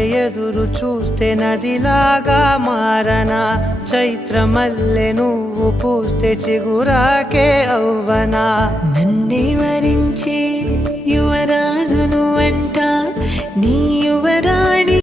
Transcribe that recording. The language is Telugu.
ఎదురు చూస్తే నదిలాగా మారనా, చైత్రమల్లె నువ్వు పూస్తే చిగురాకే అవ్వనా. నన్నే వరించే యువరాజును అంట నీ యువరాణి